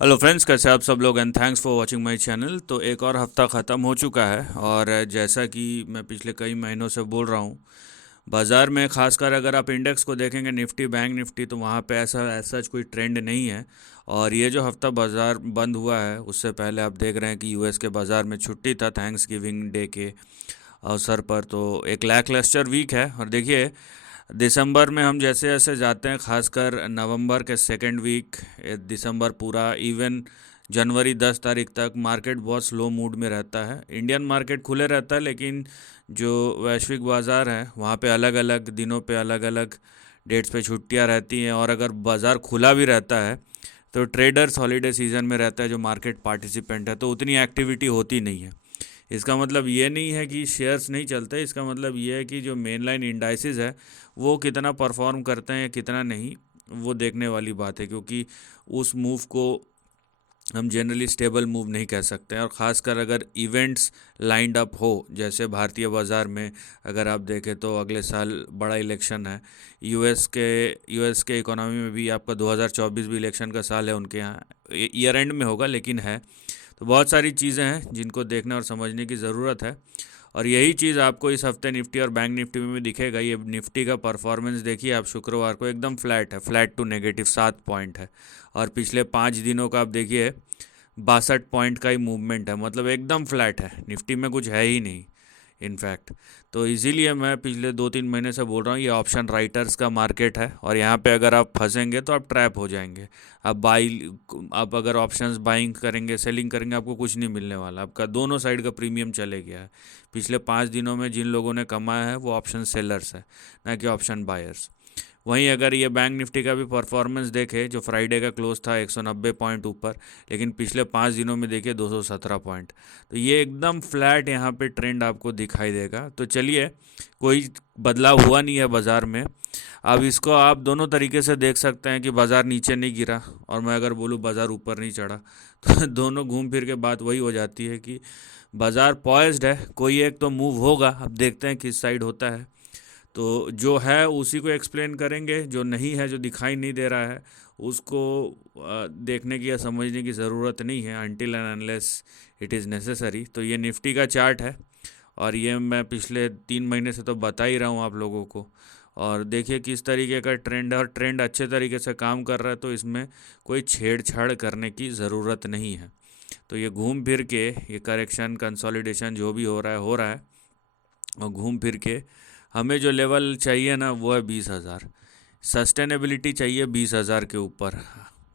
Hello friends, कैसे आप सब लोग and thanks for watching my channel. तो एक और हफ्ता ख़त्म हो चुका है और जैसा कि मैं पिछले कई महीनों से बोल रहा हूँ, बाज़ार में खासकर अगर आप इंडेक्स को देखेंगे, निफ्टी बैंक निफ्टी, तो वहाँ पे ऐसा ऐसा कोई ट्रेंड नहीं है। और ये जो हफ्ता बाज़ार बंद हुआ है, उससे पहले आप देख रहे हैं कि यूएस के बाज़ार में छुट्टी था थैंक्स गिविंग डे के अवसर पर। तो एक लैकलस्टर वीक है। और देखिए, दिसंबर में हम जैसे जैसे जाते हैं, खासकर नवंबर के सेकेंड वीक, दिसंबर पूरा, इवन जनवरी 10 तारीख तक मार्केट बहुत स्लो मूड में रहता है। इंडियन मार्केट खुले रहता है, लेकिन जो वैश्विक बाज़ार है वहाँ पे अलग अलग दिनों पे अलग अलग डेट्स पे छुट्टियाँ रहती हैं। और अगर बाज़ार खुला भी रहता है तो ट्रेडर्स हॉलीडे सीज़न में रहता है, जो मार्केट पार्टिसिपेंट है, तो उतनी एक्टिविटी होती नहीं है। इसका मतलब ये नहीं है कि शेयर्स नहीं चलते, इसका मतलब ये है कि जो मेन लाइन इंडाइसिस है वो कितना परफॉर्म करते हैं या कितना नहीं, वो देखने वाली बात है। क्योंकि उस मूव को हम जनरली स्टेबल मूव नहीं कह सकते हैं। और ख़ासकर अगर इवेंट्स लाइंड अप हो, जैसे भारतीय बाज़ार में अगर आप देखें तो अगले साल बड़ा इलेक्शन है। यूएस के इकोनॉमी में भी आपका 2024 भी इलेक्शन का साल है उनके यहाँ। ईयर एंड में होगा, लेकिन है। तो बहुत सारी चीज़ें हैं जिनको देखने और समझने की ज़रूरत है। और यही चीज़ आपको इस हफ्ते निफ्टी और बैंक निफ्टी में भी दिखेगा। ये निफ्टी का परफॉर्मेंस देखिए आप, शुक्रवार को एकदम फ्लैट है, फ्लैट टू नेगेटिव 7 पॉइंट है। और पिछले 5 दिनों का आप देखिए 62 पॉइंट का ही मूवमेंट है, मतलब एकदम फ्लैट है, निफ्टी में कुछ है ही नहीं इनफैक्ट। तो इसीलिए मैं पिछले 2-3 महीने से बोल रहा हूँ, ये ऑप्शन राइटर्स का मार्केट है और यहाँ पे अगर आप फंसेंगे तो आप ट्रैप हो जाएंगे। आप अगर ऑप्शंस बाइंग करेंगे, सेलिंग करेंगे, आपको कुछ नहीं मिलने वाला, आपका दोनों साइड का प्रीमियम चले गया है। पिछले 5 दिनों में जिन लोगों ने कमाया है वो ऑप्शन सेलर्स है, ना कि ऑप्शन बायर्स। वहीं अगर ये बैंक निफ्टी का भी परफॉर्मेंस देखे, जो फ्राइडे का क्लोज था 190 पॉइंट ऊपर, लेकिन पिछले 5 दिनों में देखिए 217 पॉइंट। तो ये एकदम फ्लैट यहाँ पे ट्रेंड आपको दिखाई देगा। तो चलिए, कोई बदलाव हुआ नहीं है बाज़ार में। अब इसको आप दोनों तरीके से देख सकते हैं कि बाज़ार नीचे नहीं गिरा और मैं अगर बोलूँ बाज़ार ऊपर नहीं चढ़ा, तो दोनों घूम फिर के बात वही हो जाती है कि बाज़ार पॉइज्ड है, कोई एक तो मूव होगा। अब देखते हैं किस साइड होता है। तो जो है उसी को एक्सप्लेन करेंगे, जो नहीं है, जो दिखाई नहीं दे रहा है, उसको देखने की या समझने की ज़रूरत नहीं है, until and unless it is necessary. तो ये निफ्टी का चार्ट है और ये मैं पिछले 3 महीने से तो बता ही रहा हूँ आप लोगों को। और देखिए किस तरीके का ट्रेंड है, और ट्रेंड अच्छे तरीके से काम कर रहा है, तो इसमें कोई छेड़छाड़ करने की ज़रूरत नहीं है। तो ये घूम फिर के, ये करेक्शन कंसोलिडेशन जो भी हो रहा है, और घूम फिर के हमें जो लेवल चाहिए ना, वो है 20,000। सस्टेनेबिलिटी चाहिए 20,000 के ऊपर,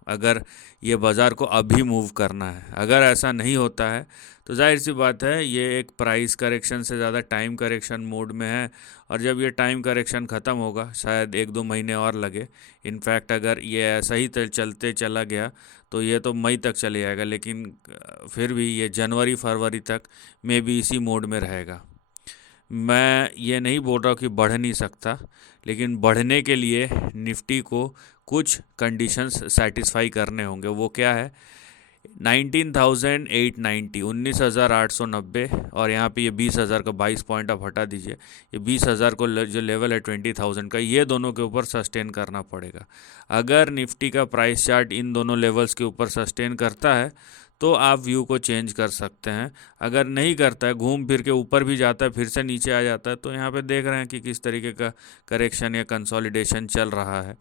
अगर ये बाज़ार को अभी मूव करना है। अगर ऐसा नहीं होता है तो जाहिर सी बात है, ये एक प्राइस करेक्शन से ज़्यादा टाइम करेक्शन मोड में है। और जब ये टाइम करेक्शन ख़त्म होगा, शायद 1-2 महीने और लगे। इनफैक्ट अगर ये ऐसा ही चलते चला गया तो ये तो मई तक चले जाएगा, लेकिन फिर भी ये जनवरी फरवरी तक मे बी इसी मोड में रहेगा। मैं ये नहीं बोल रहा कि बढ़ नहीं सकता, लेकिन बढ़ने के लिए निफ्टी को कुछ कंडीशंस सेटिस्फाई करने होंगे। वो क्या है? 19,890, 19,890। और यहाँ पे ये 20,000 का 22 पॉइंट आप हटा दीजिए, ये 20,000 को जो लेवल है 20,000 का, ये दोनों के ऊपर सस्टेन करना पड़ेगा। अगर निफ्टी का प्राइस चार्ट इन दोनों लेवल्स के ऊपर सस्टेन करता है तो आप व्यू को चेंज कर सकते हैं। अगर नहीं करता है, घूम फिर के ऊपर भी जाता है, फिर से नीचे आ जाता है, तो यहाँ पे देख रहे हैं कि किस तरीके का करेक्शन या कंसोलिडेशन चल रहा है।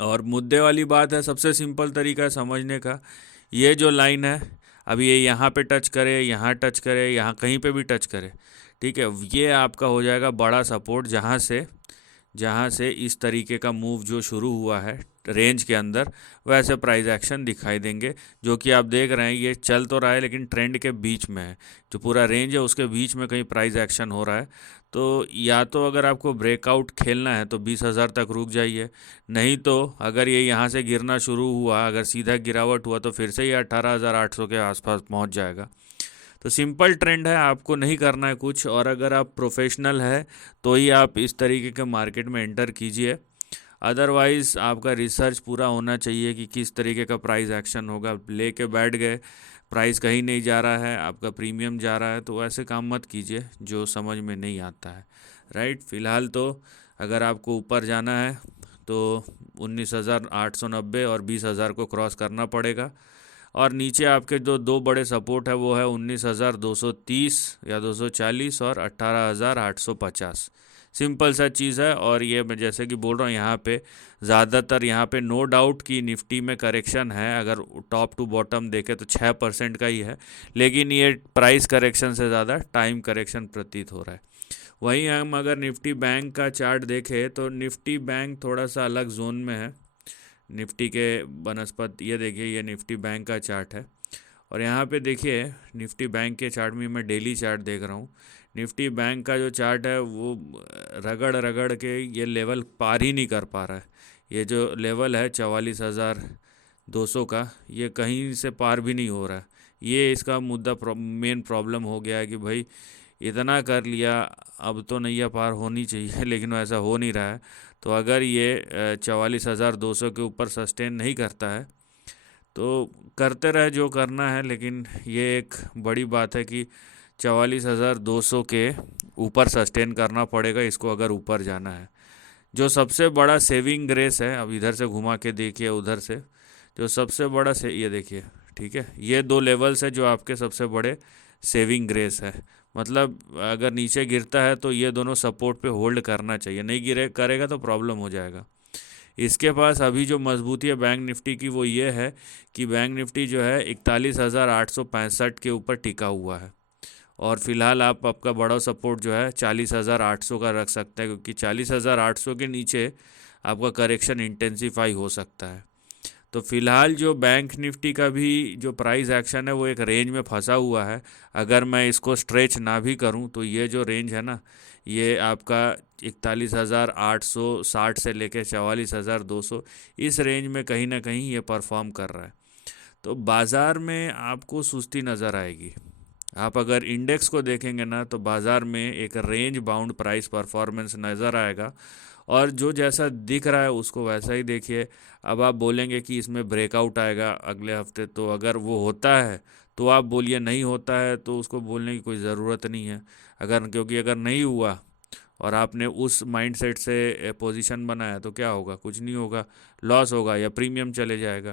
और मुद्दे वाली बात है, सबसे सिंपल तरीका है समझने का, ये जो लाइन है, अभी ये यहाँ पे टच करे, यहाँ टच करे, यहाँ कहीं पे भी टच करे, ठीक है, ये आपका हो जाएगा बड़ा सपोर्ट, जहाँ से इस तरीके का मूव जो शुरू हुआ है रेंज के अंदर, वैसे प्राइस एक्शन दिखाई देंगे। जो कि आप देख रहे हैं ये चल तो रहा है, लेकिन ट्रेंड के बीच में है, जो पूरा रेंज है उसके बीच में कहीं प्राइस एक्शन हो रहा है। तो या तो अगर आपको ब्रेकआउट खेलना है तो 20,000 तक रुक जाइए, नहीं तो अगर ये यहाँ से गिरना शुरू हुआ, अगर सीधा गिरावट हुआ, तो फिर से ये 18,800 के आसपास पहुँच जाएगा। तो सिंपल ट्रेंड है, आपको नहीं करना है कुछ। और अगर आप प्रोफेशनल है तो ही आप इस तरीके के मार्केट में एंटर कीजिए। अदरवाइज़ आपका रिसर्च पूरा होना चाहिए कि किस तरीके का प्राइस एक्शन होगा। लेके बैठ गए, प्राइस कहीं नहीं जा रहा है, आपका प्रीमियम जा रहा है, तो ऐसे काम मत कीजिए जो समझ में नहीं आता है। राइट, फ़िलहाल तो अगर आपको ऊपर जाना है तो 19,890 और 20,000 को क्रॉस करना पड़ेगा। और नीचे आपके जो दो बड़े सपोर्ट है वो है 19,230 या 240 और 18,850। सिंपल सा चीज़ है। और ये मैं जैसे कि बोल रहा हूँ, यहाँ पे ज़्यादातर यहाँ पे नो डाउट कि निफ्टी में करेक्शन है। अगर टॉप टू बॉटम देखें तो 6% का ही है, लेकिन ये प्राइस करेक्शन से ज़्यादा टाइम करेक्शन प्रतीत हो रहा है। वहीं हम अगर निफ्टी बैंक का चार्ट देखें तो निफ्टी बैंक थोड़ा सा अलग जोन में है निफ्टी के बनस्पत। ये देखिए, ये निफ्टी बैंक का चार्ट है और यहाँ पे देखिए निफ्टी बैंक के चार्ट में मैं डेली चार्ट देख रहा हूँ। निफ्टी बैंक का जो चार्ट है वो रगड़ रगड़ के ये लेवल पार ही नहीं कर पा रहा है। ये जो लेवल है 44,200 का, ये कहीं से पार भी नहीं हो रहा है। ये इसका मुद्दा मेन प्रॉब्लम हो गया है कि भाई इतना कर लिया, अब तो नैया पार होनी चाहिए लेकिन वैसा हो नहीं रहा है। तो अगर ये 44,200 के ऊपर सस्टेन नहीं करता है तो करते रहे जो करना है, लेकिन ये एक बड़ी बात है कि 44,200 के ऊपर सस्टेन करना पड़ेगा इसको अगर ऊपर जाना है। जो सबसे बड़ा सेविंग ग्रेस है, अब इधर से घुमा के देखिए उधर से, जो सबसे बड़ा से ये देखिए, ठीक है, ये दो लेवल्स है जो आपके सबसे बड़े सेविंग ग्रेस है। मतलब अगर नीचे गिरता है तो ये दोनों सपोर्ट पे होल्ड करना चाहिए, नहीं गिरे करेगा तो प्रॉब्लम हो जाएगा। इसके पास अभी जो मजबूती है बैंक निफ्टी की वो ये है कि बैंक निफ्टी जो है 41,865 के ऊपर टिका हुआ है। और फिलहाल आप आपका बड़ा सपोर्ट जो है 40,800 का रख सकते हैं, क्योंकि 40,800 के नीचे आपका करेक्शन इंटेंसिफाई हो सकता है। तो फिलहाल जो बैंक निफ्टी का भी जो प्राइस एक्शन है वो एक रेंज में फंसा हुआ है। अगर मैं इसको स्ट्रेच ना भी करूं तो ये जो रेंज है ना, ये आपका 41,860 से लेकर 44,200, इस रेंज में कहीं ना कहीं ये परफॉर्म कर रहा है। तो बाज़ार में आपको सुस्ती नज़र आएगी। आप अगर इंडेक्स को देखेंगे ना तो बाज़ार में एक रेंज बाउंड प्राइस परफॉर्मेंस नज़र आएगा, और जो जैसा दिख रहा है उसको वैसा ही देखिए। अब आप बोलेंगे कि इसमें ब्रेकआउट आएगा अगले हफ्ते, तो अगर वो होता है तो आप बोलिए, नहीं होता है तो उसको बोलने की कोई ज़रूरत नहीं है। क्योंकि अगर नहीं हुआ और आपने उस माइंडसेट से पोजीशन बनाया तो क्या होगा, कुछ नहीं होगा, लॉस होगा या प्रीमियम चले जाएगा।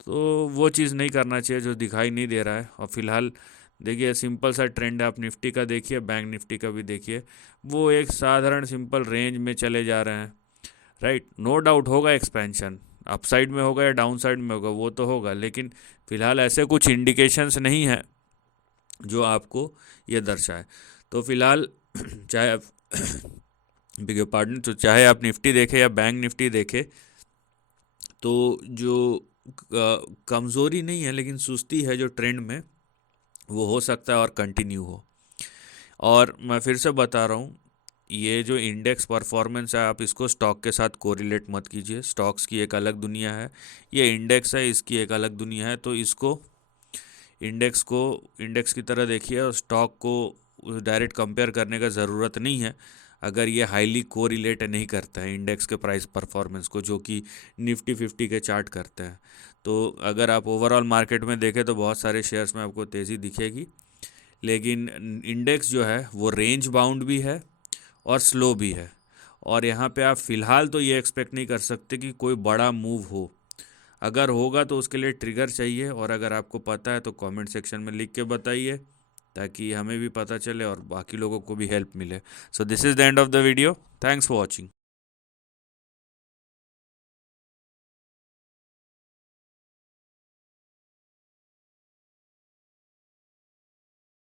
तो वो चीज़ नहीं करना चाहिए जो दिखाई नहीं दे रहा है। और फिलहाल देखिए सिंपल सा ट्रेंड है, आप निफ्टी का देखिए, बैंक निफ्टी का भी देखिए, वो एक साधारण सिंपल रेंज में चले जा रहे हैं। राइट, नो डाउट होगा एक्सपेंशन, अपसाइड में होगा या डाउन साइड में होगा वो तो होगा, लेकिन फिलहाल ऐसे कुछ इंडिकेशंस नहीं है जो आपको ये दर्शाए। तो फिलहाल चाहे आप बिग पार्टनर, तो चाहे आप निफ्टी देखें या बैंक निफ्टी देखें, तो जो कमज़ोरी नहीं है लेकिन सुस्ती है जो ट्रेंड में, वो हो सकता है और कंटिन्यू हो। और मैं फिर से बता रहा हूँ, ये जो इंडेक्स परफॉर्मेंस है आप इसको स्टॉक के साथ कोरिलेट मत कीजिए। स्टॉक्स की एक अलग दुनिया है, ये इंडेक्स है इसकी एक अलग दुनिया है। तो इसको इंडेक्स की तरह देखिए और स्टॉक को डायरेक्ट कंपेयर करने का ज़रूरत नहीं है अगर ये हाईली कोरिलेट नहीं करता है इंडेक्स के प्राइस परफॉर्मेंस को, जो कि निफ्टी 50 के चार्ट करते हैं। तो अगर आप ओवरऑल मार्केट में देखें तो बहुत सारे शेयर्स में आपको तेज़ी दिखेगी, लेकिन इंडेक्स जो है वो रेंज बाउंड भी है और स्लो भी है। और यहाँ पे आप फ़िलहाल तो ये एक्सपेक्ट नहीं कर सकते कि कोई बड़ा मूव हो। अगर होगा तो उसके लिए ट्रिगर चाहिए, और अगर आपको पता है तो कमेंट सेक्शन में लिख के बताइए, ताकि हमें भी पता चले और बाकी लोगों को भी हेल्प मिले। So this is the end of the video. Thanks for watching.